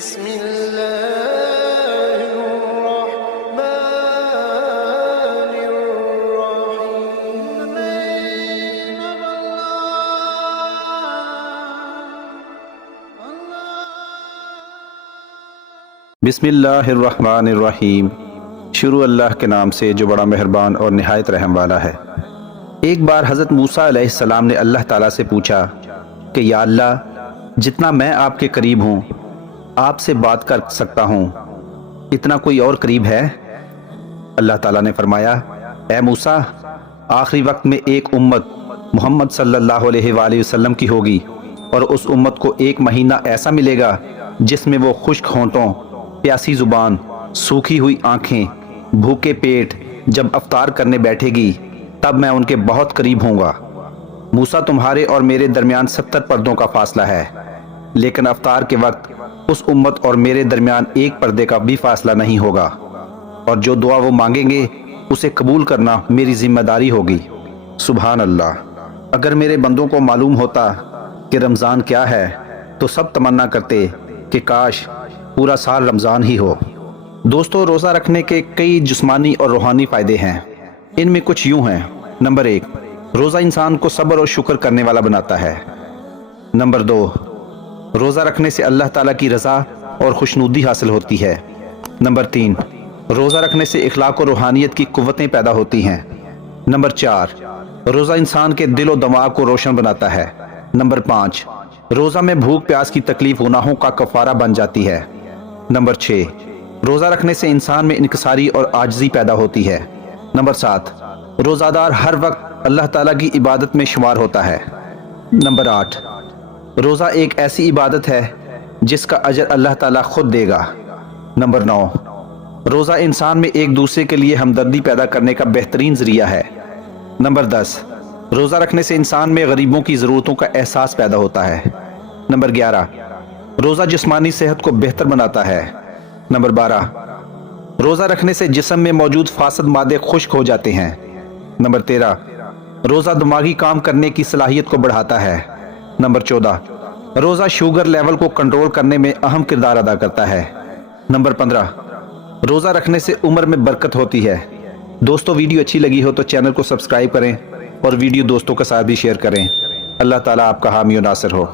بسم الله الرحمن الرحيم. بسم اللہ الرحمن الرحیم. شروع اللہ کے نام سے جو بڑا مہربان اور نہایت رحم والا ہے. ایک بار حضرت موسیٰ علیہ السلام نے اللہ تعالیٰ سے پوچھا کہ یا اللہ، جتنا میں آپ کے قریب ہوں، آپ سے بات کر سکتا ہوں، اتنا کوئی اور قریب ہے؟ اللہ تعالیٰ نے فرمایا، اے موسیٰ، آخری وقت میں ایک امت محمد صلی اللہ علیہ وآلہ وسلم کی ہوگی، اور اس امت کو ایک مہینہ ایسا ملے گا جس میں وہ خشک ہونٹوں، پیاسی زبان، سوکھی ہوئی آنکھیں، بھوکے پیٹ جب افطار کرنے بیٹھے گی تب میں ان کے بہت قریب ہوں گا. موسیٰ، تمہارے اور میرے درمیان 70 پردوں کا فاصلہ ہے، لیکن افطار کے وقت اس امت اور میرے درمیان ایک پردے کا بھی فاصلہ نہیں ہوگا، اور جو دعا وہ مانگیں گے اسے قبول کرنا میری ذمہ داری ہوگی. سبحان اللہ. اگر میرے بندوں کو معلوم ہوتا کہ رمضان کیا ہے تو سب تمنا کرتے کہ کاش پورا سال رمضان ہی ہو. دوستو، روزہ رکھنے کے کئی جسمانی اور روحانی فائدے ہیں. ان میں کچھ یوں ہیں. نمبر 1، روزہ انسان کو صبر اور شکر کرنے والا بناتا ہے. نمبر 2، روزہ رکھنے سے اللہ تعالیٰ کی رضا اور خوشنودی حاصل ہوتی ہے. نمبر 3، روزہ رکھنے سے اخلاق و روحانیت کی قوتیں پیدا ہوتی ہیں. نمبر 4، روزہ انسان کے دل و دماغ کو روشن بناتا ہے. نمبر 5، روزہ میں بھوک پیاس کی تکلیف گناہوں کا کفارہ بن جاتی ہے. نمبر 6، روزہ رکھنے سے انسان میں انکساری اور عاجزی پیدا ہوتی ہے. نمبر 7، روزہ دار ہر وقت اللہ تعالیٰ کی عبادت میں شمار ہوتا ہے. نمبر 8، روزہ ایک ایسی عبادت ہے جس کا اجر اللہ تعالیٰ خود دے گا. نمبر 9، روزہ انسان میں ایک دوسرے کے لیے ہمدردی پیدا کرنے کا بہترین ذریعہ ہے. نمبر 10، روزہ رکھنے سے انسان میں غریبوں کی ضرورتوں کا احساس پیدا ہوتا ہے. نمبر 11، روزہ جسمانی صحت کو بہتر بناتا ہے. نمبر 12، روزہ رکھنے سے جسم میں موجود فاسد مادے خشک ہو جاتے ہیں. نمبر 13، روزہ دماغی کام کرنے کی صلاحیت کو بڑھاتا ہے. نمبر 14، روزہ شوگر لیول کو کنٹرول کرنے میں اہم کردار ادا کرتا ہے. نمبر 15، روزہ رکھنے سے عمر میں برکت ہوتی ہے. دوستو، ویڈیو اچھی لگی ہو تو چینل کو سبسکرائب کریں اور ویڈیو دوستوں کے ساتھ بھی شیئر کریں. اللہ تعالیٰ آپ کا حامی و ناصر ہو.